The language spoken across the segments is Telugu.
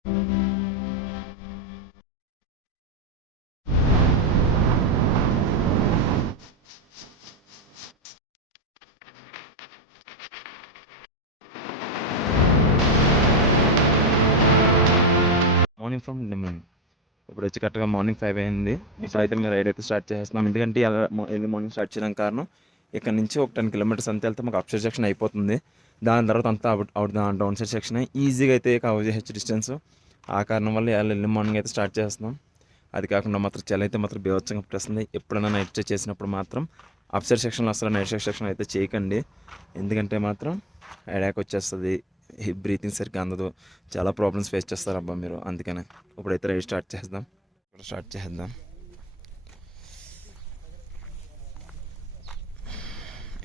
Morning from లిమిన్. ఇప్పుడు వచ్చి కరెక్ట్గా మార్నింగ్ 5 అయింది. ఇప్పుడు అయితే మేము రైడ్ అయితే స్టార్ట్ చేస్తున్నాం. ఎందుకంటే ఎర్లీ మార్నింగ్ స్టార్ట్ చేయడానికి కారణం ఇక్కడ నుంచి ఒక 10 కిలోమీటర్స్ అంతా వెళ్తే మాకు అప్ సైడ్ సెక్షన్ అయిపోతుంది. దాని తర్వాత అంతా అవుట్ డౌన్ సైడ్ సెక్షన్ ఈజీగా అయితే కవర్ చేయొచ్చు డిస్టెన్స్. ఆ కారణం వల్ల ఎర్లీ మార్నింగ్ అయితే స్టార్ట్ చేస్తున్నాం. అది కాకుండా మాత్రం చలి అయితే మాత్రం బీభత్సంగా పుట్టేస్తుంది. ఎప్పుడైనా నైట్ స్టే చేసినప్పుడు మాత్రం అప్ సైడ్ సెక్షన్లో అసలు నైట్ సైడ్ సెక్షన్ అయితే చేయకండి. ఎందుకంటే మాత్రం హెడేక్ వచ్చేస్తుంది, బ్రీతింగ్ సరిగ్గా అందదు, చాలా ప్రాబ్లమ్స్ ఫేస్ చేస్తారు అబ్బా మీరు. అందుకనే ఇప్పుడైతే రైడ్ స్టార్ట్ చేద్దాం.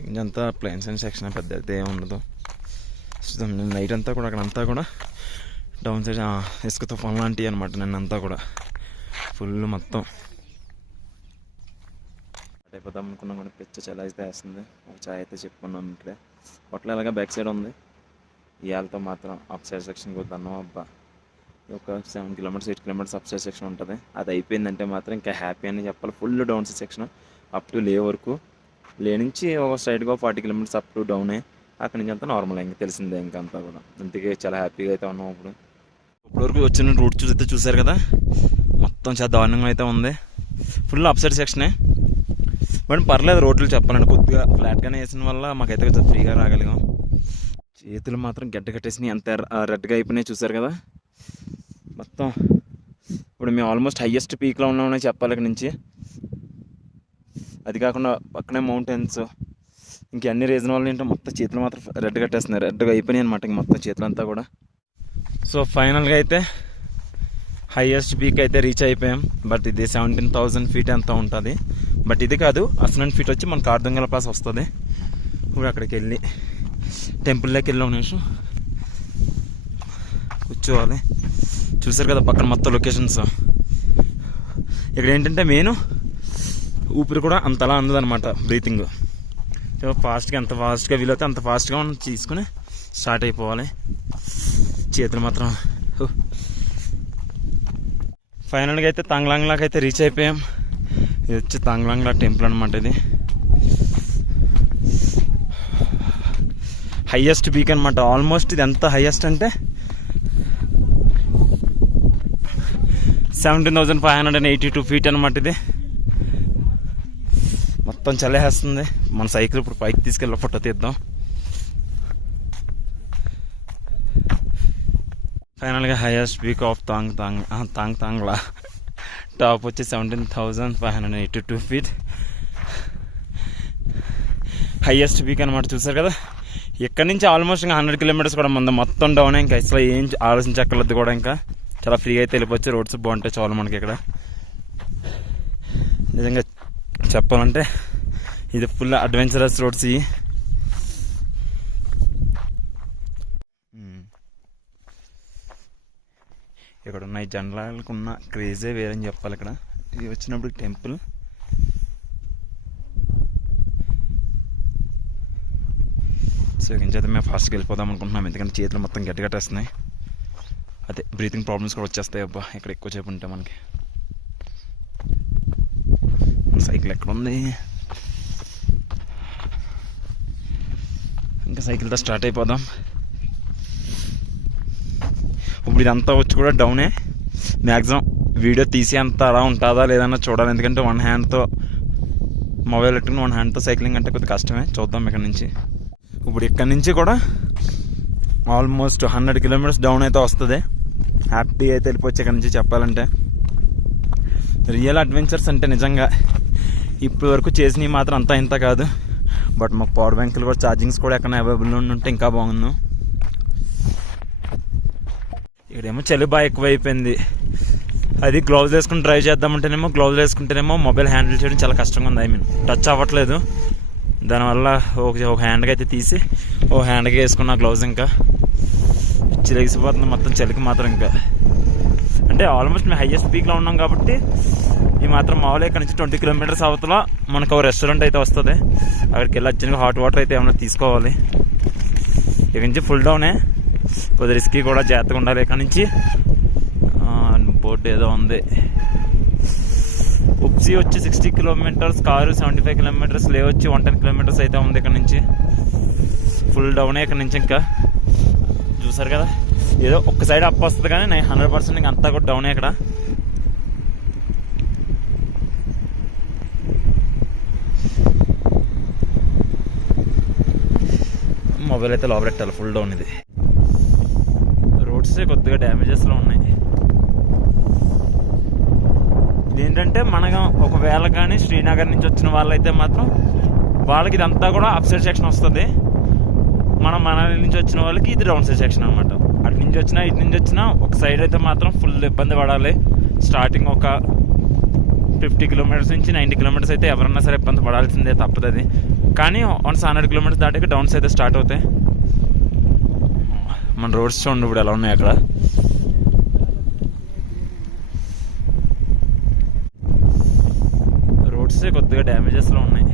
ఇంకంతా ప్లేన్స్ అండ్ సెక్షన్ పెద్ద అయితే ఏమి ఉండదు. నైట్ అంతా కూడా అక్కడంతా కూడా డౌన్ సైడ్ ఇసుక తుఫాన్ లాంటివి అనమాట. నిన్నంతా కూడా ఫుల్ మొత్తం అయిపోతాం అనుకున్నాం కూడా పిచ్చ చలి అయితే వేస్తుంది. ఒక చాయ్ అయితే చెప్పుకున్నాం ఇక్కడే. హోటల్ ఎలాగా బ్యాక్ సైడ్ ఉంది. ఇవాళతో మాత్రం అప్ సైడ్ సెక్షన్కి వద్దన్నాం అబ్బా. ఒక 7 kilometres 8 kilometres up side section ఉంటుంది. అది అయిపోయిందంటే మాత్రం ఇంకా హ్యాపీ అని చెప్పాలి. Full down side section up to లే వరకు. లే నుంచి ఒక సైడ్గా 40 కిలోమీటర్స్ అప్ టు డౌనే. అక్కడి నుంచి అంతా నార్మల్ ఇంకా తెలిసిందే ఇంకా అంతా కూడా. అందుకే చాలా హ్యాపీగా అయితే ఉన్నాం. ఇప్పటివరకు వచ్చిన రూట్ అయితే చూసారు కదా, మొత్తం చాలా దారుణంగా అయితే ఉంది. ఫుల్ అప్ సైడ్ సెక్షనే. బట్ పర్లేదు, రోడ్లు చెప్పాలంటే కొద్దిగా ఫ్లాట్గానే వేసిన వల్ల మాకైతే కొంచెం ఫ్రీగా రాగలిగాం. చేతులు మాత్రం గడ్డ కట్టేసినాయి, ఎంత రెడ్గా అయిపోయినాయి చూసారు కదా మొత్తం. ఇప్పుడు మేము ఆల్మోస్ట్ హైయెస్ట్ పీక్లో ఉన్నామని చెప్పాలి ఇక్కడ నుంచి. అది కాకుండా పక్కనే మౌంటైన్స్, ఇంకన్నీ రీజన్ వల్ల ఏంటో మొత్తం చేతులు మాత్రం రెడ్ కట్టేస్తున్నాయి, రెడ్గా అయిపోయినాయి అనమాట ఇంక మొత్తం చేతులంతా కూడా. సో ఫైనల్గా అయితే హైయెస్ట్ పీక్ అయితే రీచ్ అయిపోయాం. బట్ ఇది 17,000 feet ఎంత ఉంటుంది. బట్ ఇది కాదు, అసలు ఫీట్ వచ్చి మనకు ఆర్దంగల పాస్ వస్తుంది. ఇప్పుడు అక్కడికి వెళ్ళి టెంపుల్లోకి వెళ్ళాం నిమిషం కూర్చోవాలి. చూసారు కదా పక్కన మొత్తం లొకేషన్స్. ఇక్కడ ఏంటంటే మెయిన్ ఊపిరి కూడా అంతలా అందదనమాట, బ్రీతింగ్. సో ఫాస్ట్గా ఎంత ఫాస్ట్గా వీలైతే అంత ఫాస్ట్గా మనం తీసుకుని స్టార్ట్ అయిపోవాలి. చేతులు మాత్రం ఫైనల్గా అయితే తాంగ్లాంగ్లాకి అయితే రీచ్ అయిపోయాం. ఇది వచ్చి తాంగ్లాంగ్లా టెంపుల్ అనమాట. ఇది హైయెస్ట్ పీక్ అనమాట. ఆల్మోస్ట్ ఇది ఎంత హైయెస్ట్ అంటే 17,582 feet అనమాట. ఇది మొత్తం చలేస్తుంది. మన సైకిల్ ఇప్పుడు పైకి తీసుకెళ్ళి ఫోటో తీద్దాం. ఫైనల్గా హైయెస్ట్ పీక్ ఆఫ్ తాంగ్లా టాప్ వచ్చి 17,582 feet హైయెస్ట్ పీక్ అనమాట. చూసారు కదా, ఇక్కడ నుంచి ఆల్మోస్ట్ ఇంకా 100 kilometers కూడా మొత్తం డౌన్. ఇంకా అసలు ఏం ఆలోచించక్కర్లేదు కూడా. ఇంకా చాలా ఫ్రీగా అయితే వెళ్ళిపోవచ్చు. రోడ్స్ బాగుంటాయి చాలు మనకి ఇక్కడ. నిజంగా చెప్పాలంటే ఇది ఫుల్ అడ్వెంచరస్ రోడ్స్. ఇక్కడ ఉన్న ఈ జనరాలకు ఉన్న క్రేజే వేరని చెప్పాలి. ఇక్కడ ఇది వచ్చినప్పుడు టెంపుల్. సో ఇంకైతే మేము ఫాస్ట్గా వెళ్ళిపోదాం అనుకుంటున్నాం. ఎందుకంటే చేతులు మొత్తం గట్టిగట్టేస్తున్నాయి. అదే బ్రీతింగ్ ప్రాబ్లమ్స్ కూడా వచ్చేస్తాయి అబ్బా ఇక్కడ ఎక్కువ సేపు ఉంటే మనకి. సైకిల్ ఎక్కడ ఉంది? ఇంకా సైకిల్తో స్టార్ట్ అయిపోదాం. ఇప్పుడు ఇదంతా వచ్చి కూడా డౌనే. మ్యాక్సిమం వీడియో తీసి అంత అలా ఉంటుందా లేదన్నా చూడాలి. ఎందుకంటే వన్ హ్యాండ్తో మొబైల్ పెట్టుకుని వన్ హ్యాండ్తో సైక్లింగ్ అంటే కొద్దిగా కష్టమే. చూద్దాం ఇక్కడ నుంచి. ఇప్పుడు ఇక్కడ నుంచి కూడా ఆల్మోస్ట్ 100 kilometers డౌన్ అయితే వస్తుంది. హ్యాపీ అయితే వెళ్ళిపోవచ్చు ఇక్కడ నుంచి చెప్పాలంటే. రియల్ అడ్వెంచర్స్ అంటే నిజంగా ఇప్పటి వరకు చేసినవి మాత్రం అంతా ఇంత కాదు. బట్ మాకు పవర్ బ్యాంకులు కూడా ఛార్జింగ్స్ కూడా ఎక్కడ అవైలబుల్ ఉంటే ఇంకా బాగుంది. ఇక్కడేమో చలి బాగా ఎక్కువైపోయింది. అది గ్లౌజ్ వేసుకుని డ్రైవ్ చేద్దామంటేనేమో, గ్లౌజ్ వేసుకుంటేనేమో మొబైల్ హ్యాండిల్ చేయడం చాలా కష్టంగా ఉంది. టచ్ అవ్వట్లేదు. దానివల్ల ఒక హ్యాండ్కి అయితే తీసి ఓ హ్యాండ్కి వేసుకున్న గ్లౌజ్ ఇంకా చిరిగిసిపోతుంది మొత్తం చలికి మాత్రం. ఇంకా అంటే ఆల్మోస్ట్ మేము హైయెస్ట్ పీక్లో ఉన్నాం కాబట్టి ఈ మాత్రం మామూలుగా ఇక్కడ నుంచి 20 kilometers అవతల మనకు ఒక రెస్టారెంట్ అయితే వస్తుంది. అక్కడికి వెళ్ళి వచ్చిన హాట్ వాటర్ అయితే ఏమైనా తీసుకోవాలి. ఇక్కడ నుంచి ఫుల్ డౌనే, కొద్ది రిస్కీ కూడా, జాగ్రత్తగా ఉండాలి. ఇక్కడ నుంచి బోర్డు ఏదో ఉంది. ఉప్సీ వచ్చి 60 కిలోమీటర్స్, కారు 75 కిలోమీటర్స్, లే వచ్చి 110 కిలోమీటర్స్ అయితే ఉంది. ఇక్కడ నుంచి ఫుల్ డౌనే. ఇక్కడ నుంచి ఇంకా చూసారు కదా, ఏదో ఒక్క సైడ్ అప్ వస్తుంది కానీ 100% ఇంకా అంతా కూడా డౌనే. ఇక్కడ మొబైల్ అయితే లోపలెట్టాలి, ఫుల్ డౌన్. ఇది రోడ్సే కొద్దిగా డ్యామేజెస్లో ఉన్నాయి. ఇదేంటంటే మనం ఒకవేళ కానీ శ్రీనగర్ నుంచి వచ్చిన వాళ్ళైతే మాత్రం వాళ్ళకి ఇదంతా కూడా అప్ సైడ్ సెక్షన్ వస్తుంది. మనం మనాలి నుంచి వచ్చిన వాళ్ళకి ఇది డౌన్ సైడ్ సెక్షన్ అనమాట. అటు నుంచి వచ్చినా ఇటు నుంచి వచ్చినా ఒక సైడ్ అయితే మాత్రం ఫుల్ ఇబ్బంది పడాలి. స్టార్టింగ్ ఒక 50 కిలోమీటర్స్ నుంచి 90 కిలోమీటర్స్ అయితే ఎవరన్నా సరే ఇబ్బంది పడాల్సిందే, తప్పదు అది. కానీ 100 కిలోమీటర్స్ దాటికి డౌన్స్ అయితే స్టార్ట్ అవుతాయి. మన రోడ్స్ చూడండి ఇప్పుడు ఎలా ఉన్నాయి. అక్కడ రోడ్సే కొద్దిగా డ్యామేజెస్లో ఉన్నాయి.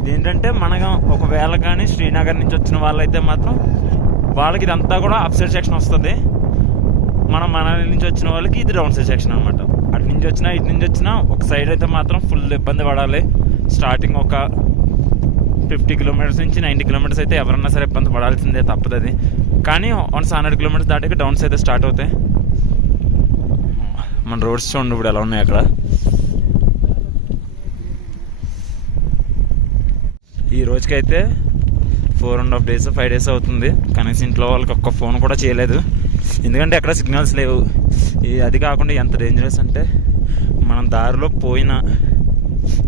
ఇదేంటంటే మనం ఒకవేళ కానీ శ్రీనగర్ నుంచి వచ్చిన వాళ్ళైతే మాత్రం వాళ్ళకి ఇదంతా కూడా అప్ సైడ్ సెక్షన్ వస్తుంది. మనం మనాలి నుంచి వచ్చిన వాళ్ళకి ఇది డౌన్ సైడ్ సెక్షన్ అనమాట. అటు నుంచి వచ్చినా ఇటు నుంచి వచ్చినా ఒక సైడ్ అయితే మాత్రం ఫుల్ ఇబ్బంది పడాలి. స్టార్టింగ్ ఒక 50 కిలోమీటర్స్ నుంచి 90 కిలోమీటర్స్ అయితే ఎవరన్నా సరే ఇబ్బంది పడాల్సిందే, తప్పదు అది. కానీ 100 కిలోమీటర్స్ దాటికి డౌన్స్ అయితే స్టార్ట్ అవుతాయి. మన రోడ్స్ చూడండి ఇప్పుడు ఎలా ఉన్నాయి. అక్కడ ఈ రోజుకైతే 4.5 days 5 days అవుతుంది. కనీసం ఇంట్లో వాళ్ళకి ఒక్క ఫోన్ కూడా చేయలేదు, ఎందుకంటే ఎక్కడ సిగ్నల్స్ లేవు. అది కాకుండా ఎంత డేంజరస్ అంటే మనం దారిలో పోయినా,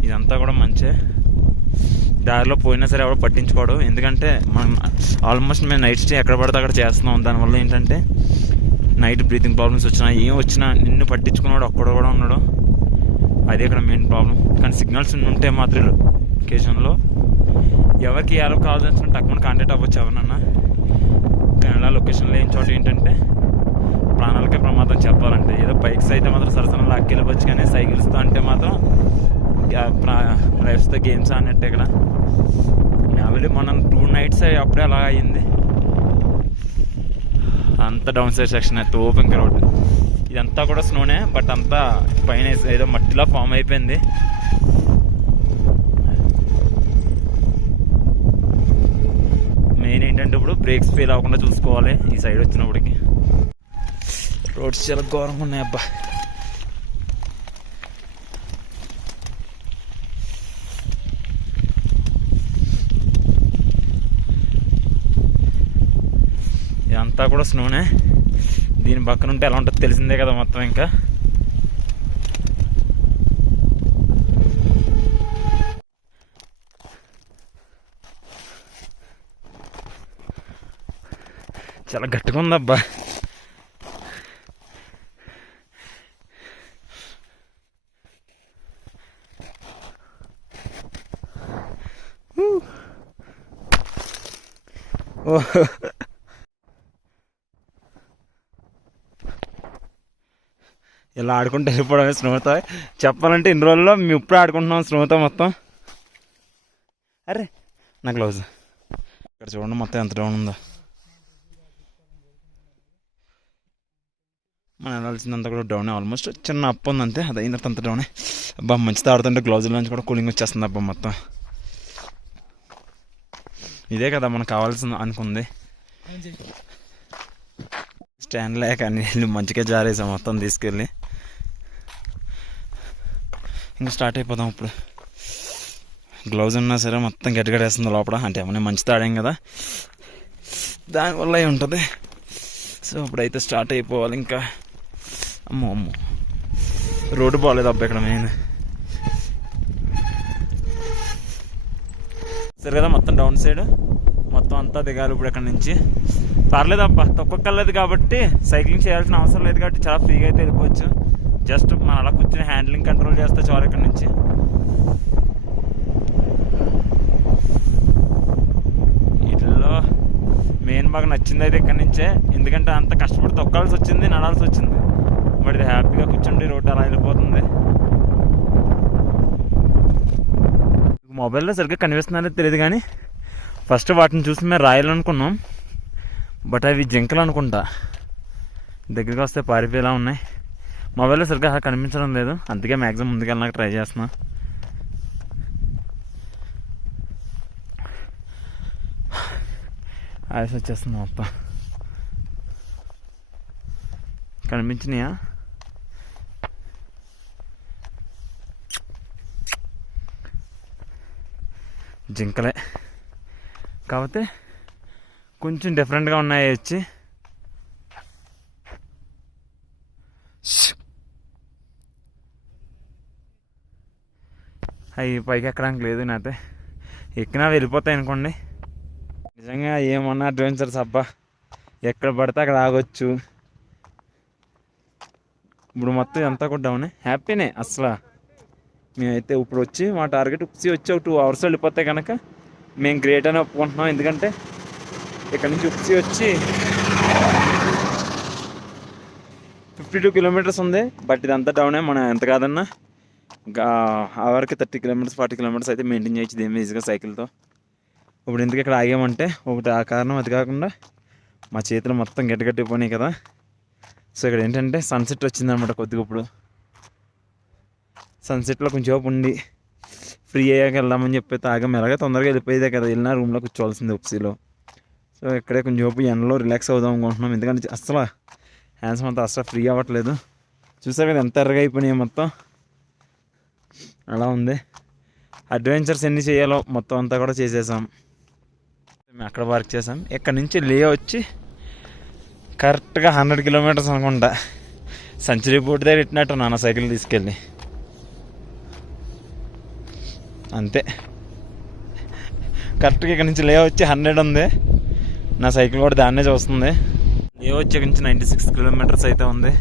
ఇదంతా కూడా మంచే, దారిలో పోయినా సరే ఎవరు పట్టించుకోవడం. ఎందుకంటే మనం ఆల్మోస్ట్ మేము నైట్ స్టే ఎక్కడ పడితే అక్కడ చేస్తున్నాం. దానివల్ల ఏంటంటే నైట్ బ్రీతింగ్ ప్రాబ్లమ్స్ వచ్చినా ఏం వచ్చినా నిన్ను పట్టించుకున్నాడు ఒక్కడో కూడా ఉన్నాడు. అదే ఇక్కడ మెయిన్ ప్రాబ్లం. కానీ సిగ్నల్స్ ఉంటే మాత్రం లొకేషన్లో ఎవరికి ఎలా కాల్ చేస్తున్నా తక్కువ కాంటాక్ట్ అవ్వచ్చు ఎవరినన్నా. కానీ లొకేషన్లో ఏం చోట ఏంటంటే ప్రాణాలకే ప్రమాదం చెప్పాలంటే. ఏదో బైక్స్ అయితే మాత్రం సరసన లాక్కెళ్ళవచ్చు, కానీ సైకిల్స్తో అంటే మాత్రం లైఫ్స్తో గేమ్స్ అన్నట్టు. ఇక్కడ ఆల్రెడీ మనం 2 nights అప్పుడే అలా అయ్యింది. అంతా డౌన్ సైడ్ సెక్షన్ తోపింక రోడ్. ఇదంతా కూడా స్నోనే, బట్ అంతా పైన ఏదో మట్టిలా ఫామ్ అయిపోయింది. మెయిన్ ఏంటంటే ఇప్పుడు బ్రేక్స్ ఫెయిల్ అవ్వకుండా చూసుకోవాలి ఈ సైడ్ వచ్చినప్పటికి. రోడ్స్ చాలా ఘోరంగా ఉన్నాయి అబ్బా. ఇదంతా కూడా స్నోనే. దీని పక్కన ఉంటే ఎలా ఉంటుందో తెలిసిందే కదా మొత్తం. ఇంకా చాలా గట్టిగా ఉందబ్బా. ఇలా ఆడుకుంటే వెళ్ళిపోవడమే స్నోతో. చెప్పాలంటే ఇన్ని రోజుల్లో మేము ఇప్పుడు ఆడుకుంటున్నాం స్నోతో మొత్తం. అరే నా గ్లౌజ్ ఇక్కడ చూడండి మొత్తం ఎంత డౌన్ ఉందో. మనం వెళ్ళాల్సిందంతా కూడా డౌనే. ఆల్మోస్ట్ చిన్న అప్ ఉంది అంతే, అది అయినంత అంత డౌనే. అబ్బా మంచితో ఆడుతుంటే గ్లౌజుల నుంచి కూడా కూలింగ్ వచ్చేస్తుంది అబ్బా మొత్తం. ఇదే కదా మనకు కావాల్సింది అనుకుంది. స్టాండ్ లేక అన్ని మంచిగా జారేసాం మొత్తం తీసుకెళ్ళి. ఇంకా స్టార్ట్ అయిపోదాం ఇప్పుడు. గ్లౌజ్ ఉన్నా సరే మొత్తం గట్టిగడేస్తుంది లోపల. అంటే ఏమన్నా మంచితో ఆడాం కదా, దానివల్ల అయి ఉంటుంది. సో ఇప్పుడైతే స్టార్ట్ అయిపోవాలి ఇంకా. అమ్మో అమ్మో రోడ్డు బాగాలేదు అబ్బా ఇక్కడ మెయిన్. సరే కదా మొత్తం డౌన్ సైడ్ మొత్తం అంతా దిగాలి ఇప్పుడు ఇక్కడ నుంచి. పర్లేదు అబ్బా, తొక్కలేదు కాబట్టి సైక్లింగ్ చేయాల్సిన అవసరం లేదు కాబట్టి చాలా ఫ్రీగా అయితే వెళ్ళిపోవచ్చు. జస్ట్ మనం అలా కూర్చొని హ్యాండ్లింగ్ కంట్రోల్ చేస్తే చాలు ఇక్కడ నుంచి. వీటిల్లో మెయిన్ బాగా నచ్చింది అయితే ఇక్కడ నుంచే, ఎందుకంటే అంత కష్టపడి తొక్కాల్సి వచ్చింది, నడాల్సి వచ్చింది. బట్ ఇది హ్యాపీగా కూర్చుండి రోడ్డు అలా వెళ్ళిపోతుంది. మొబైల్లో సరిగ్గా కనిపిస్తున్నారో తెలియదు కానీ ఫస్ట్ వాటిని చూసి మేము రాయాలనుకున్నాం, బట్ అవి జింకలు అనుకుంటా. దగ్గరికి వస్తే పారిపోయేలా ఉన్నాయి. మొబైల్లో సరిగ్గా కనిపించడం లేదు, అందుకే మ్యాక్సిమం ముందుకెళ్ళడానికి ట్రై చేస్తున్నా. ఆయాసం వచ్చేస్తుంది మొత్తం. కనిపించినాయా? జింకలే కాకపోతే కొంచెం డిఫరెంట్గా ఉన్నాయి. వచ్చి అవి పైకి ఎక్కడానికి లేదు, నాతే ఎక్కినా వెళ్ళిపోతాయి అనుకోండి. నిజంగా ఏమన్నా అడ్వెంచర్స్ అబ్బా, ఎక్కడ పడితే అక్కడ ఆగొచ్చు. ఇప్పుడు మొత్తం అంతా కూడా డౌనే, హ్యాపీనే అసలు. మేమైతే ఇప్పుడు వచ్చి మా టార్గెట్ వచ్చి ఒక 2 hours వెళ్ళిపోతే కనుక మేము గ్రేట్ అని ఒప్పుకుంటున్నాం. ఎందుకంటే ఇక్కడ నుంచి వచ్చి 52 kilometers ఉంది. బట్ ఇదంతా డౌనే. మనం ఎంత కాదన్నా అవర్కి 30 kilometers 40 kilometers అయితే మెయింటైన్ చేయొచ్చు దేని ఈజీగా సైకిల్తో. ఇప్పుడు ఎందుకు ఇక్కడ ఆగామంటే ఒకటి ఆ కారణం, అది కాకుండా మా చేతులు మొత్తం గట్టిపోయినాయి కదా. సో ఇక్కడ ఏంటంటే సన్సెట్ వచ్చిందనమాట కొద్దిగా. ఇప్పుడు సన్సెట్లో కొంచెం ఉండి ఫ్రీ అయ్యాక వెళ్దామని చెప్పి తాగాం. ఎలాగే తొందరగా వెళ్ళిపోయేదే కదా, వెళ్ళినా రూమ్లో కూర్చోవాల్సింది ఉప్సీలో. సో ఇక్కడే కొంచెం ఎండలో రిలాక్స్ అవుదాం అనుకుంటున్నాం. ఎందుకంటే అసలు హ్యాండ్స్ మొత్తం అసలు ఫ్రీ అవ్వట్లేదు. చూసారు కదా ఎంత ఎర్రగా అయిపోయినాయి మొత్తం. అలా ఉంది. అడ్వెంచర్స్ ఎన్ని చేయాలో మొత్తం అంతా కూడా చేసేసాం. మేము అక్కడ వర్క్ చేసాం. ఇక్కడ నుంచి వచ్చి కరెక్ట్గా 100 kilometers అనుకుంటా. సెంచరీ బోర్డు దగ్గర ఇట్టినట్టు నాన్న సైకిల్ తీసుకెళ్ళి అంతే. కరెక్ట్గా ఇక్కడ నుంచి వచ్చి 100 ఉంది. నా సైకిల్ కూడా దాన్నే చూస్తుంది. వచ్చి ఇక్కడ నుంచి 96 kilometers అయితే ఉంది.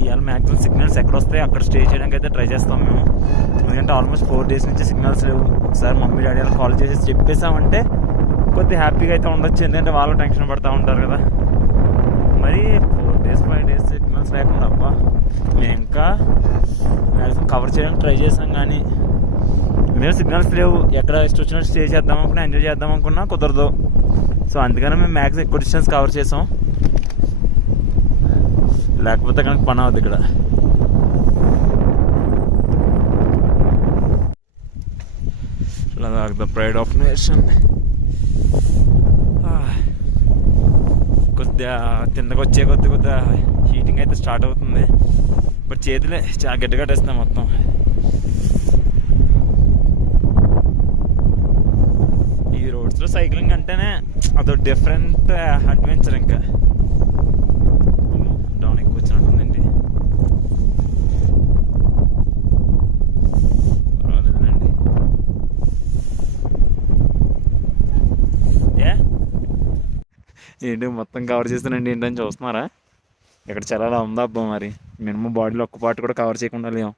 ఇవాళ మ్యాక్సిమం సిగ్నల్స్ ఎక్కడ వస్తాయి అక్కడ స్టే చేయడానికి అయితే ట్రై చేస్తాం మేము. ఎందుకంటే ఆల్మోస్ట్ 4 days నుంచి సిగ్నల్స్ లేవు. ఒకసారి మమ్మీ డాడీ వాళ్ళు కాల్ చేసి చెప్పేసామంటే కొద్దిగా హ్యాపీగా అయితే ఉండొచ్చు. ఎందుకంటే వాళ్ళు టెన్షన్ పడుతూ ఉంటారు కదా. మరి 4 days 5 days సిగ్నల్స్ లేకుండా అబ్బా మేము ఇంకా మ్యాక్సిమం కవర్ చేయడానికి ట్రై చేసాం. కానీ మేము సిగ్నల్స్ లేవు. ఎక్కడ ఇష్టం వచ్చినట్టు స్టే చేద్దాం అనుకున్నా, ఎంజాయ్ చేద్దాం అనుకున్నా కుదరదు. సో అందుకని మేము మ్యాక్సిమం ఎక్కువ డిస్టెన్స్ కవర్ చేసాం. లేకపోతే కనుక పని అవుతుంది ఇక్కడ. Ladakh the pride of nation. కొద్దిగా కిందకు వచ్చే కొద్దిగా హీటింగ్ అయితే స్టార్ట్ అవుతుంది. బట్ చేతులే చాలా గట్టిగా వేస్తున్నాయి మొత్తం. ఈ రోడ్స్లో సైక్లింగ్ అంటేనే అదో డిఫరెంట్ అడ్వెంచర్. ఇంకా డౌన్ ఎక్కువ వచ్చినట్టుందండి. పర్వాలేదండి. ఏంటి మొత్తం కవర్ చేస్తానండి ఏంటని చూస్తున్నారా? ఇక్కడ చాలా ఉందా అబ్బా. మరి మినిమం బాడీలో ఒక్క పార్ట్ కూడా కవర్ చేయకుండా లేము.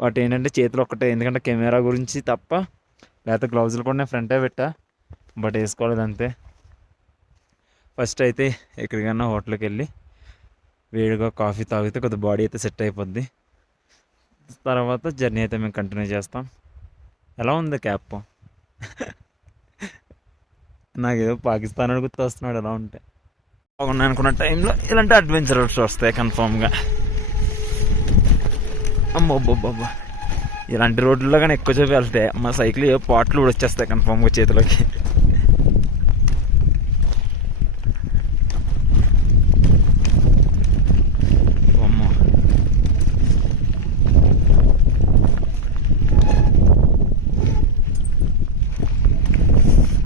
బట్ ఏంటంటే చేతులు ఒక్కటే, ఎందుకంటే కెమెరా గురించి తప్ప. లేకపోతే గ్లౌజులు కూడా నేను ఫ్రంటే పెట్టా, బట్ వేసుకోలేదు అంతే. ఫస్ట్ అయితే ఎక్కడికైనా హోటల్కి వెళ్ళి వేడిగా కాఫీ తాగితే కొద్దిగా బాడీ అయితే సెట్ అయిపోద్ది. తర్వాత జర్నీ అయితే మేము కంటిన్యూ చేస్తాం. ఎలా ఉంది క్యాప్? నాకేదో పాకిస్తాన్ అని గుర్తు వస్తున్నాడు ఎలా ఉంటే. బాగున్నాయి అనుకున్న టైంలో ఇలాంటి అడ్వెంచర్స్ వస్తాయి కన్ఫామ్గా. అమ్మోబ్బా, ఇలాంటి రోడ్లలో కానీ ఎక్కువ సేపు వెళ్తే మా సైకిల్ ఏ పాటలు కూడా వచ్చేస్తాయి కన్ఫామ్గా చేతిలోకి. అమ్మో,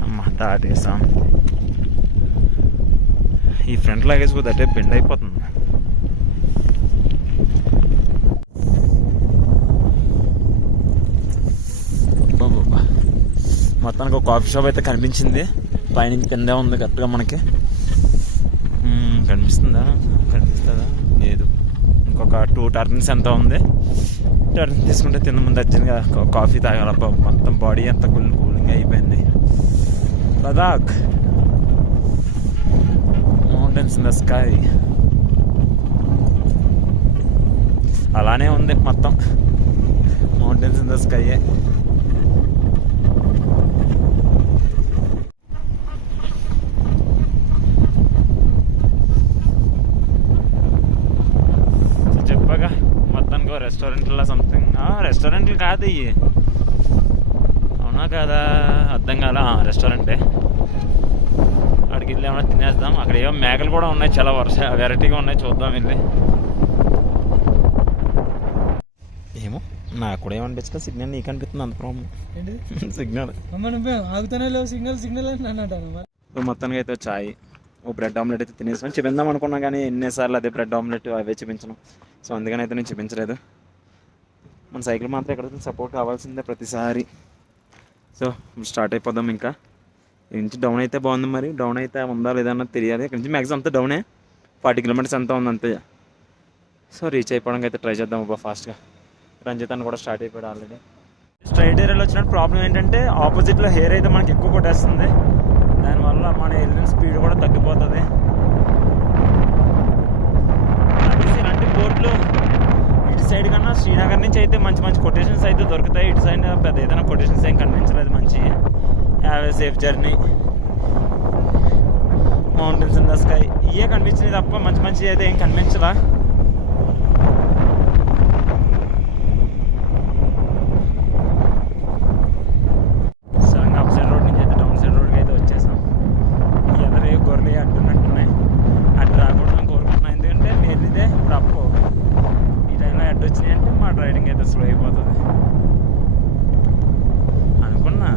అమ్మ దాటేసాం. ఈ ఫ్రంట్ లాగేసి కూడా అటే బెండ్ అయిపోతుంది. మొత్తానికి ఒక కాఫీ షాప్ అయితే కనిపించింది. పైనుంచి కిందే ఉంది కరెక్ట్గా మనకి. కనిపిస్తుందా? లేదు. ఇంకొక 2 turns ఎంత ఉంది. టర్న్స్ తీసుకుంటే తిన్న ముందు అర్జెంట్గా కాఫీ తాగాలబ్బా. మొత్తం బాడీ అంతా కూలింగ్ అయిపోయింది. Ladakh mountains in the sky అలానే ఉంది మొత్తం. Mountains in the sky. రెస్టారెంట్లో సంథింగ్. రెస్టారెంట్లు కాదు ఇవి, అవునా కదా అర్థం కాల. రెస్టారెంటే. అక్కడికి వెళ్ళి ఏమైనా తినేద్దాం. అక్కడ ఏమో మేకలు కూడా ఉన్నాయి, చాలా వెరైటీగా ఉన్నాయి, చూద్దాం వెళ్ళి. ఏమో నాకు కూడా ఏమనిపించలేదు, సిగ్నల్ నీకు అనిపిస్తుంది అంత ప్రాబ్లం. సిగ్నల్ ఆగుతానే లేవు, సిగ్నల్ అని అంటాను. మొత్తానికి అయితే చాయ్, ఓ బ్రెడ్ ఆమ్లెట్ అయితే తినేసాం. చూపిందాం అనుకున్నాం కానీ ఎన్నిసార్లు అదే బ్రెడ్ ఆమ్లెట్ అవే చూపించను. సో అందుకని అయితే నేను చూపించలేదు. మన సైకిల్ మాత్రం ఎక్కడికి సపోర్ట్ కావాల్సిందే ప్రతిసారి. సో స్టార్ట్ అయిపోదాం. ఇంకా ఇక్కడ నుంచి డౌన్ అయితే బాగుంది, మరి డౌన్ అయితే ఉందా లేదా అన్నది తెలియాలి. ఇక్కడ నుంచి మ్యాక్సిమం అంతా డౌనే, 40 కిలోమీటర్స్ అంతా ఉంది అంతే. సో రీచ్ అయిపోవడానికి అయితే ట్రై చేద్దాం అబ్బా ఫాస్ట్గా. రంజిత్ అని కూడా స్టార్ట్ అయిపోయాడు ఆల్రెడీ. స్ట్రైట్ ఏరియాలో వచ్చినట్టు ప్రాబ్లం ఏంటంటే ఆపోజిట్లో హెయిర్ అయితే మనకి ఎక్కువ కొట్టేస్తుంది, దానివల్ల మన వెళ్ళిన స్పీడ్ కూడా తగ్గిపోతుంది. ఇలాంటి బోట్లు ఇటు సైడ్ కన్నా శ్రీనగర్ నుంచి అయితే మంచి మంచి కొటేషన్స్ అయితే దొరుకుతాయి. ఇటు సైడ్ పెద్ద ఏదైనా కొటేషన్స్ ఏం కనిపించలేదు. మంచి have a safe journey, mountains in the sky ఇవే కనిపించినాయి తప్ప మంచి మంచి అయితే ఏం కనిపించలా. సడన్గా అప్ సైడ్ రోడ్ నుంచి అయితే డౌన్ సైడ్ రోడ్కి అయితే వచ్చేసాం. ఈ ఎదరే గొర్రెలు అడ్డున్నట్టున్నాయి, అడ్డు రాకూడదని కోరుకుంటున్నాం. ఎందుకంటే వెళ్ళితే ఇప్పుడు అప్పు ఈ టైంలో అడ్డు వచ్చినాయి అంటే మా రైడింగ్ అయితే స్లో అయిపోతుంది అనుకున్నా.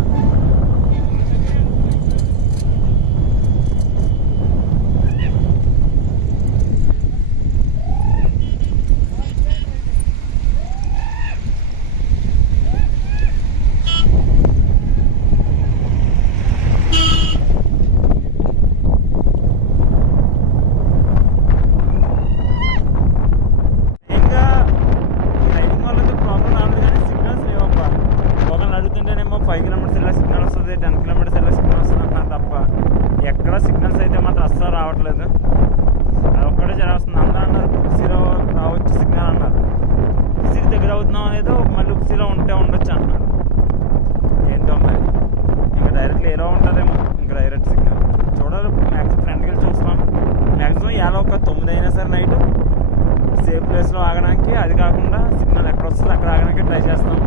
సేఫ్ ప్లేస్లో ఆగడానికి, అది కాకుండా సిగ్నల్ ఎక్కడ వస్తుందో అక్కడ ఆగడానికి ట్రై చేస్తాం.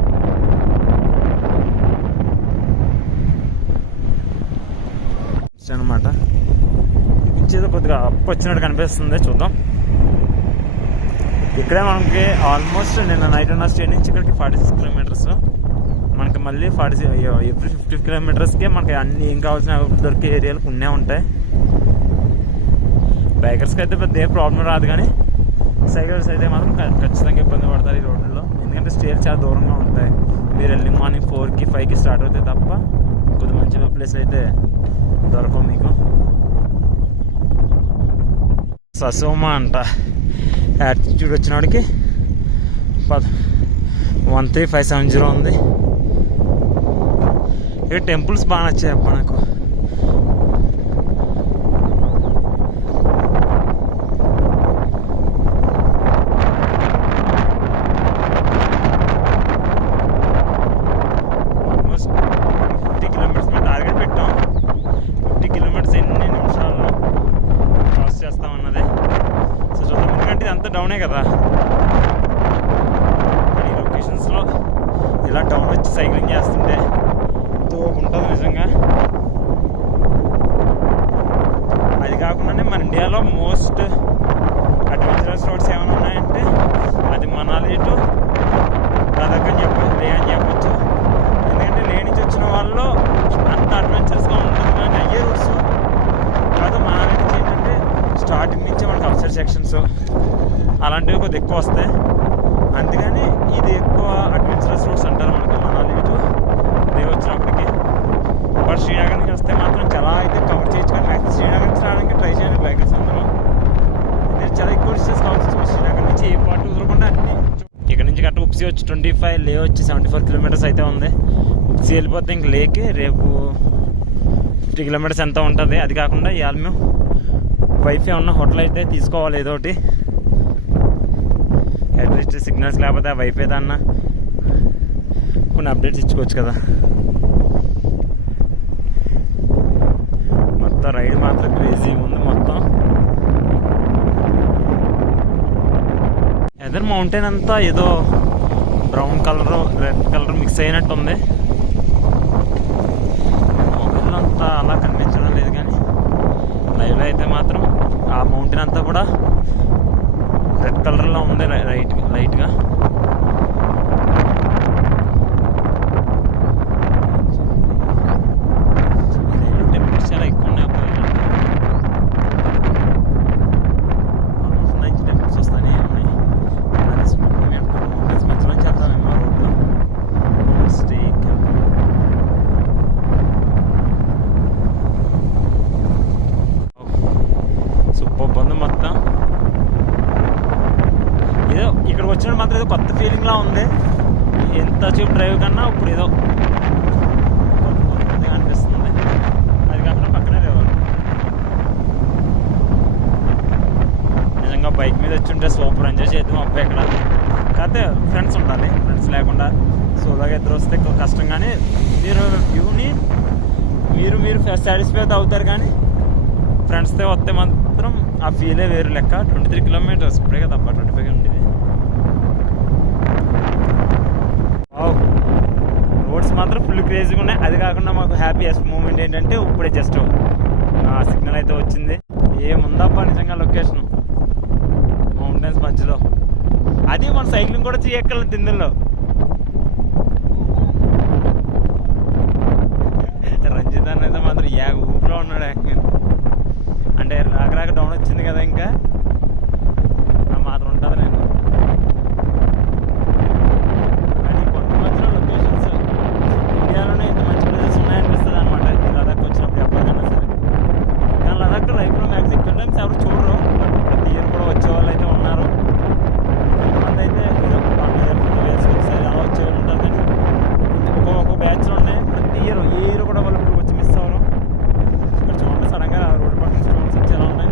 అనమాట ఇచ్చేది కొద్దిగా అప్పు వచ్చినట్టు కనిపిస్తుంది, చూద్దాం. ఇక్కడే మనకి ఆల్మోస్ట్ నిన్న నైట్ ఉన్న స్టే నుంచి ఇక్కడికి 46 కిలోమీటర్స్. మనకి మళ్ళీ ఎవ్రీ 50 కిలోమీటర్స్కే మనకి అన్ని ఏం కావాల్సిన దొరికే ఏరియాలు కొన్నే ఉంటాయి. బైకర్స్కి అయితే పెద్ద ఏ ప్రాబ్లం రాదు, కానీ సైకిల్స్ అయితే మాత్రం ఖచ్చితంగా ఇబ్బంది పడతారు ఈ రోడ్లలో. ఎందుకంటే స్టేలు చాలా దూరంగా ఉంటాయి. మీరు ఎర్లీ మార్నింగ్ 4కి 5కి స్టార్ట్ అవుతాయి తప్ప కొద్దిగా మంచి ప్లేస్ అయితే దొరకవు మీకు. ససోమా అంట యాటిట్యూడ్ వచ్చినవాడికి 13570 ఉంది. ఇక్కడ టెంపుల్స్ బాగా నచ్చాయి అప్ప నాకు. డౌనే కదా, ఈ లొకేషన్స్లో ఇలా డౌన్ వచ్చి సైక్లింగ్ చేస్తుంటే ఉంటుంది నిజంగా. అది కాకుండానే మన ఇండియాలో మోస్ట్ అడ్వెంచరస్ రోడ్స్ ఏమైనా ఉన్నాయంటే అది మనాలి టు లదాఖ్ అని చెప్పచ్చు, లే అని చెప్పచ్చు. ఎందుకంటే లే నుంచి వచ్చిన వాళ్ళు అంత అడ్వెంచరస్గా ఉంటుంది, కానీ అయ్యే రూట్స్ కాదు. మనాలి నుంచి ఏంటంటే స్టార్టింగ్ నుంచి మనకు అవుట్సైడ్ సెక్షన్స్ అలాంటివి కొద్దిగా ఎక్కువ వస్తాయి. అందుకని ఇది ఎక్కువ అడ్వెంచరస్ రోడ్స్ అంటారు మనకి మనాలి టు లే వచ్చినప్పటికి. బట్ శ్రీనగర్ నుంచి వస్తే మాత్రం చాలా అయితే కవర్ చేయొచ్చు, కానీ మ్యాక్సిమం శ్రీనగర్ నుంచి రావడానికి ట్రై చేయండి బైకర్స్ అందరూ. నేను చాలా ఎక్కువ డిస్టెన్స్ కవర్ చేయొచ్చు. శ్రీనగర్ నుంచి ఏ పార్ట్ వదలకుండా అన్ని. ఇక్కడ నుంచి కరెక్ట్ ఉప్సీ వచ్చి 25, లే వచ్చి 74 కిలోమీటర్స్ అయితే ఉంది. ఉప్సీ వెళ్ళిపోతే ఇంక లేకి రేపు 50 కిలోమీటర్స్ ఎంత ఉంటుంది. అది కాకుండా ఇవాళ మేము వైఫై ఉన్న హోటల్ అయితే తీసుకోవాలి ఏదో ఒకటి. అట్లీస్ట్ సిగ్నల్స్ లేకపోతే ఆ వైఫై దాన్న కొన్ని అప్డేట్స్ ఇచ్చుకోవచ్చు కదా. మొత్తం రైడ్ మాత్రం క్రేజీ ఉంది మొత్తం. ఎదర్ మౌంటైన్ అంతా ఏదో brown colour red colour mix అయినట్టు ఉంది. మొబైల్లో అంతా అలా కనిపించడం లేదు, కానీ లైవ్లో అయితే మాత్రం ఆ మౌంటైన్ అంతా కూడా రెడ్ కలర్లో ఉంది లైట్గా. టెంపరేచర్ చాలా ఎక్కువ ఉన్నాయి. ఆల్మోస్ట్ మంచి టెంపరేచర్ వస్తానే ఉన్నాయి. మధ్యలో చేద్దామేమో రోడ్లో స్టే సూపర్ ఉంది మొత్తం. ఏదో ఇక్కడికి వచ్చినప్పుడు మాత్రం ఏదో కొత్త ఫీలింగ్లా ఉంది. ఎంతసేపు డ్రైవ్ కన్నా ఇప్పుడు ఏదో కొత్తగా అనిపిస్తుంది. అది కాకుండా పక్కనే రేవారు. నిజంగా బైక్ మీద వచ్చి ఉంటే సూపర్ ఎంజాయ్ చేద్దాం అబ్బాయి ఇక్కడ. కాకపోతే ఫ్రెండ్స్ ఉండాలి, ఫ్రెండ్స్ లేకుండా సోలోగా ఇద్దరు వస్తే కష్టం. కానీ మీరు వ్యూని మీరు సాటిస్ఫై అయితే అవుతారు. కానీ ఫ్రెండ్స్తో వస్తే మాత్రం ఆ ఫీలే వేరు లెక్క. 23 కిలోమీటర్స్ ఇప్పుడే కదా అబ్బా 25 ఉండేది. రోడ్స్ మాత్రం ఫుల్ క్రేజీగా ఉన్నాయి. అది కాకుండా మాకు హ్యాపీయెస్ట్ మూమెంట్ ఏంటంటే ఇప్పుడే జస్ట్ సిగ్నల్ అయితే వచ్చింది. ఏముందబ్బా నిజంగా లొకేషన్ మౌంటైన్స్ మధ్యలో. అది మన సైక్లింగ్ కూడా చేయక్కర్లేదు తిందుల్లో. రంజిత్ అనేది మాత్రం ఊపిలో ఉన్నాడు. అంటే రాక డౌన్ వచ్చింది కదా, ఇంకా మాత్రం ఉంటుంది. నేను కానీ కొంత మధ్యలో లొకేషన్స్ ఇండియాలోనే ఇంత మంచి ప్లేసెస్ ఉన్నాయనిపిస్తుంది అనమాట ఈ లదాఖ్ వచ్చినప్పుడు ఎప్పటికైనా సరే. కానీ లదాఖ్ లైఫ్లో మ్యాక్సిమం ఎక్కువ టైమ్స్ ఎవరు చూడరు. ప్రతి ఇయర్ కూడా వచ్చే వాళ్ళు అయితే ఉన్నారు. కొంతమంది అయితే ఏదో 1 year 2 years ఒకసారి అలా వచ్చేవాళ్ళు ఉంటారు. కానీ ఒక్కొక్క బ్యాచ్లో ఉన్నాయి. ప్రతి ఇయర్ ఏ ఇయర్ కూడా వాళ్ళు ఇప్పుడు వచ్చి మిస్ అవ్వరు. ఇక్కడ చూడండి సడన్గా రోడ్డు పక్కన స్టోన్స్ వచ్చి ఎలా ఉన్నాయి.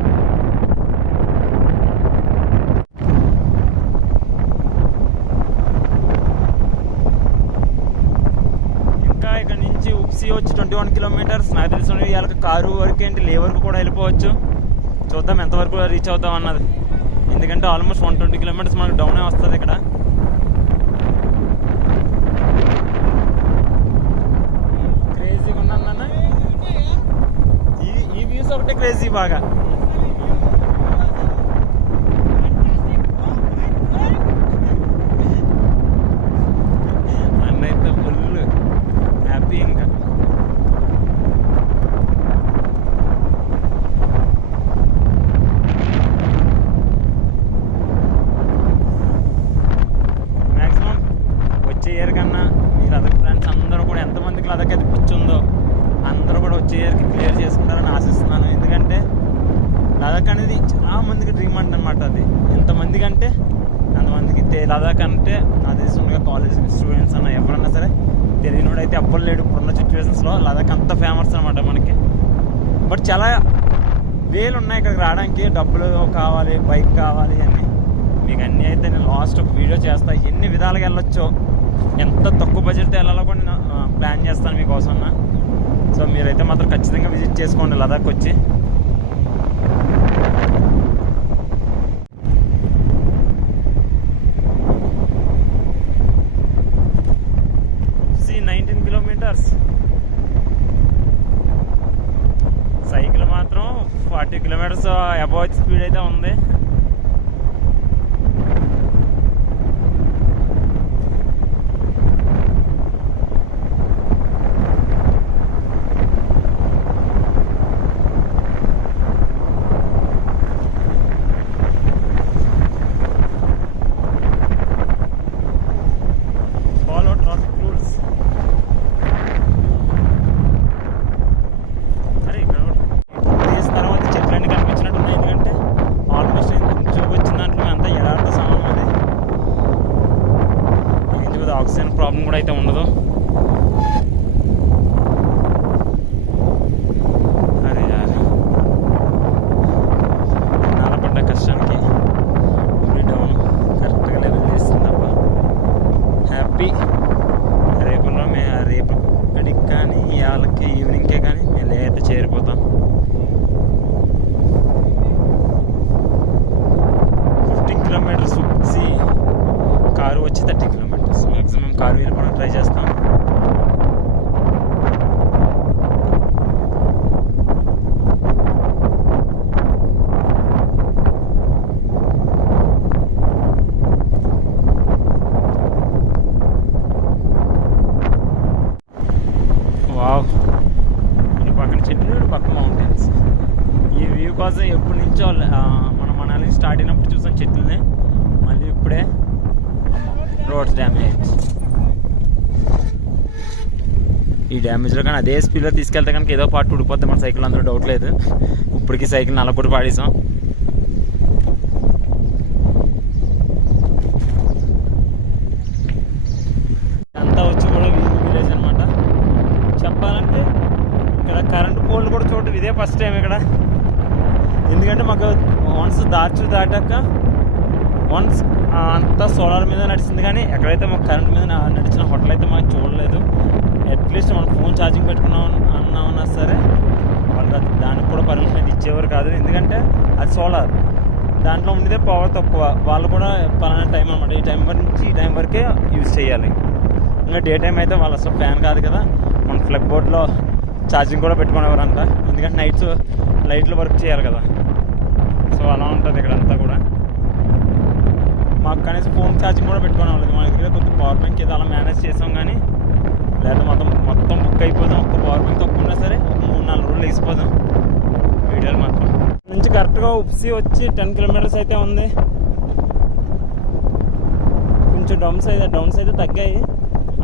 ఇంకా ఇక్కడ నుంచి ఉప్సీ వచ్చి 21 కిలోమీటర్స్. నాకు తెలిసిన వాళ్ళకి కారు వరకు ఏంటి లే వరకు కూడా వెళ్ళిపోవచ్చు. చూద్దాం ఎంతవరకు రీచ్ అవుతాం అన్నది. ఎందుకంటే ఆల్మోస్ట్ 120 కిలోమీటర్స్ మనకు డౌనే వస్తుంది ఇక్కడ. క్రేజీగా ఉన్నదన్న ఈ వ్యూస్ ఒకటే క్రేజీ బాగా. అన్నైతే ఫుల్ హ్యాపీ. ఇంకా మ్యాక్సిమం వచ్చే ఇయర్ కన్నా మీ లదాఖ్ ఫ్రెండ్స్ అందరూ కూడా ఎంతమందికి లదాఖ్ అయితే పిచ్చుందో అందరూ కూడా వచ్చే ఇయర్కి క్లియర్ చేసుకుంటారని ఆశిస్తున్నాను. ఎందుకంటే లదాఖ్ అనేది చాలా మందికి డ్రీమ్ అనమాట. అది ఎంతమందికి అంటే అంతమందికి లదాఖ్ అంటే నా తెలిసిన కాలేజ్ స్టూడెంట్స్ అన్న ఎవరన్నా సరే తెలియనోడు అయితే ఎవ్వరు లేడు. ఇప్పుడున్న సిచ్యువేషన్స్లో లదాఖ్ అంత ఫేమస్ అనమాట మనకి. బట్ చాలా వేలు ఉన్నాయి ఇక్కడికి రావడానికి. డబ్బులు కావాలి, బైక్ కావాలి అని. మీకు అన్నీ అయితే నేను లాస్ట్ ఒక వీడియో చేస్తాను. ఎన్ని విధాలుగా వెళ్ళొచ్చో, ఎంత తక్కువ బడ్జెట్తో వెళ్ళాలో కూడా నేను ప్లాన్ చేస్తాను మీకోసం. సో మీరైతే మాత్రం ఖచ్చితంగా విజిట్ చేసుకోండి లదాఖ్ వచ్చి. కిలోమీటర్స్ సైకిల్ మాత్రం 40 కిలోమీటర్స్ అబౌవ్ స్పీడ్ అయితే ఉంది. ఆక్సిజన్ ప్రాబ్లం కూడా అయితే ఉండదు. అరే నాలపడ్డ కష్టానికి డౌన్ కరెక్ట్గా లెవెల్ చేస్తుంది అబ్బా. హ్యాపీ. రేపులో రేపు ఇక్కడికి కానీ వాళ్ళకి ఈవినింగ్కే కానీ మేము అయితే చేరిపోతాం. 15 కిలోమీటర్స్ వచ్చి 30 కిలోమీటర్స్. మ్యాక్సిమం కారు వెళ్ళిపోవడానికి ట్రై చేస్తాం. వావ్, ఇటు పక్కన చెట్లు, ఇటు పక్కన మౌంటైన్స్. ఈ వ్యూ కోసం ఎప్పటి నుంచో మనం మనాలి స్టార్ట్ అయినప్పుడు చూసాం చెట్లని. మళ్ళీ ఇప్పుడే రోడ్స్ డ్యామేజ్. ఈ డ్యామేజ్లో కానీ అదే స్పీడ్లో తీసుకెళ్తే కనుక ఏదో పార్ట్ ఉడిపోద్ది మన సైకిల్, అందులో డౌట్ లేదు. ఇప్పటికీ సైకిల్ నల్లకొట్టి పాడేసాం. అంతా వచ్చి కూడా విలేజ్ అనమాట. చెప్పాలంటే ఇక్కడ కరెంటు పోల్లు కూడా చూడటం ఇదే ఫస్ట్ టైం ఇక్కడ. ఎందుకంటే మాకు వన్స్ దార్చు దాటాక వన్స్ అంతా సోలార్ మీద నడిచింది, కానీ ఎక్కడైతే మాకు కరెంట్ మీద నడిచిన హోటల్ అయితే మాకు చూడలేదు. అట్లీస్ట్ మనం ఫోన్ ఛార్జింగ్ పెట్టుకున్నాం అన్నా సరే వాళ్ళు దానికి కూడా పర్మిషన్ అయితే ఇచ్చేవారు కాదు. ఎందుకంటే అది సోలార్, దాంట్లో ఉండేదే పవర్ తక్కువ. వాళ్ళు కూడా పలానా టైం అనమాట, ఈ టైం నుంచి ఈ టైం వరకే యూజ్ చేయాలి. ఇంకా డే టైం అయితే వాళ్ళు అసలు ఫ్యాన్ కాదు కదా, మన ఫ్లగ్ బోర్డ్లో ఛార్జింగ్ కూడా పెట్టుకునేవారంట. ఎందుకంటే నైట్స్ లైట్లు వర్క్ చేయాలి కదా. సో అలా ఉంటుంది ఇక్కడంతా కూడా. మాకు కనీసం ఫోన్ ఛార్జింగ్ కూడా పెట్టుకునేవాళ్ళది. మన దగ్గర కొద్దిగా పవర్ బ్యాంక్ ఏదో అలా మేనేజ్ చేసాం, కానీ లేదా మొత్తం బుక్ అయిపోదాం. ఒక్క పవర్ బ్యాంక్ తక్కువ ఉన్నా సరే ఒక 3-4 రోజులు వేసిపోదాం వీడియోలు మాత్రం. నుంచి కరెక్ట్గా ఉప్సి వచ్చి 10 కిలోమీటర్స్ అయితే ఉంది. కొంచెం డౌన్స్ అయితే తగ్గాయి.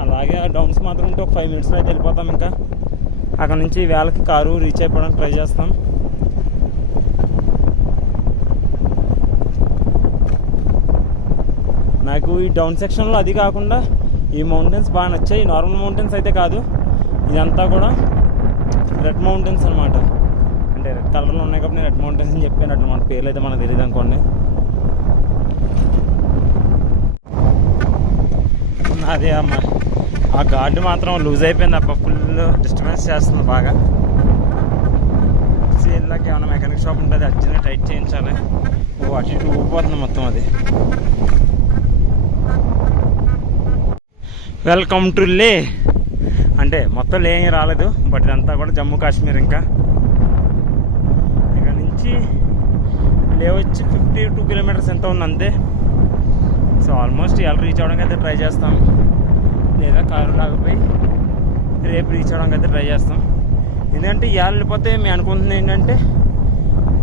అలాగే ఆ డౌన్స్ మాత్రం ఉంటే ఒక 5 మినిట్స్లో అయితే వెళ్ళిపోతాం. ఇంకా అక్కడ నుంచి వేళకి కారు రీచ్ అయిపోవడానికి ట్రై చేస్తాం. నాకు ఈ డౌన్ సెక్షన్లో అది కాకుండా ఈ మౌంటైన్స్ బాగా నచ్చాయి. నార్మల్ మౌంటైన్స్ అయితే కాదు, ఇదంతా కూడా రెడ్ మౌంటైన్స్ అనమాట. అంటే రెడ్ కలర్లో ఉన్నాయి కాబట్టి నేను రెడ్ మౌంటైన్స్ అని చెప్పినట్టు, మన పేర్లు అయితే మనకు తెలియదు అనుకోండి. అదే ఆ గార్డు మాత్రం లూజ్ అయిపోయింది అప్ప, ఫుల్ డిస్టర్బెన్స్ చేస్తుంది బాగా. సేల్లాకి ఏమైనా మెకానిక్ షాప్ ఉంటుంది, అర్జెంట్గా టైట్ చేయించాలి. అటు ఇటు ఊగిపోతుంది మొత్తం అది. వెల్కమ్ టు లే. అంటే మొత్తం లే ఏం రాలేదు, బట్ ఇదంతా కూడా జమ్మూ కాశ్మీర్. ఇంకా ఇక్కడ నుంచి లే వచ్చి 52 కిలోమీటర్స్ ఎంత ఉంది అంతే. సో ఆల్మోస్ట్ ఇవాళ రీచ్ అవ్వడానికి అయితే ట్రై చేస్తాం, లేదా కారు లాగిపోయి రేపు రీచ్ అవ్వడానికి అయితే ట్రై చేస్తాం. ఎందుకంటే ఇవాళ వెళ్ళిపోతే మేము అనుకుంటుంది ఏంటంటే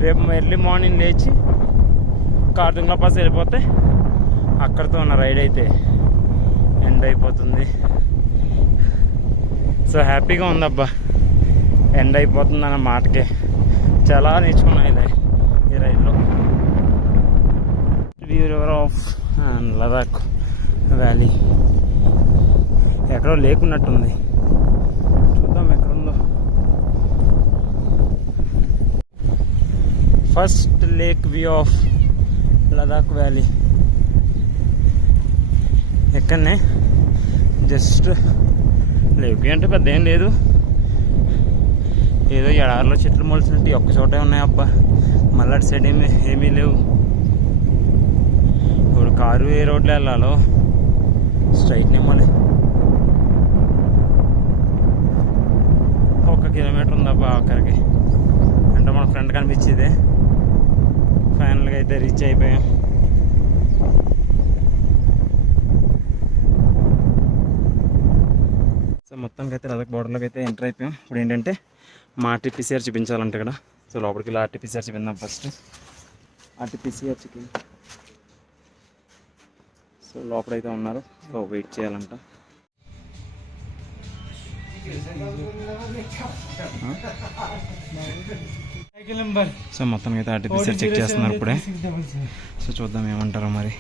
రేపు ఎర్లీ మార్నింగ్ లేచి కార్దుంగ్లా పాస్ వెళ్ళిపోతే అక్కడితో ఉన్న రైడ్ అయితే ఎండ్ అయిపోతుంది. సో హ్యాపీగా ఉందబ్బా, ఎండ్ అయిపోతుంది అన్న మాటకే. చాలా నేర్చుకున్నాయి ఈ రైడ్లో. View of Ladakh valley. ఎక్కడో లేకున్నట్టుంది, చూద్దాం ఎక్కడుందో. First lake view of Ladakh valley. ఎక్కడనే జస్ట్ లేక్ అంటే పెద్ద ఏం లేదు, ఏదో ఎడారిలో చెట్లు మొలిసినట్టు ఒక్క చోటే ఉన్నాయి అబ్బా. మళ్ళీ అటు సైడ్ ఏమీ లేవు. ఇప్పుడు కారు ఏ రోడ్లో వెళ్ళాలో స్ట్రైట్ నేమోలే. 1 కిలోమీటర్ ఉందబ్బా అక్కడికి. అంటే మన ఫ్రెండ్ కనిపించేదే. ఫైనల్గా అయితే రీచ్ అయిపోయాం. సో మొత్తానికి అయితే లదాఖ్ బోర్డర్లోకి అయితే ఎంటర్ అయిపోయాం. ఇప్పుడు ఏంటంటే మా ఆర్టీపీసీఆర్ చూపించాలంటే ఇక్కడ. సో లోపలికి వెళ్ళి ఆర్టీపీసీఆర్ చూపిందాం ఫస్ట్. RTPCR checking. సో లోపలైతే ఉన్నారు, సో వెయిట్ చేయాలంట. సో మొత్తానికి అయితే ఆర్టీపీసీఆర్ చెక్ చేస్తున్నారు ఇప్పుడే. సో చూద్దాం ఏమంటారో మరి.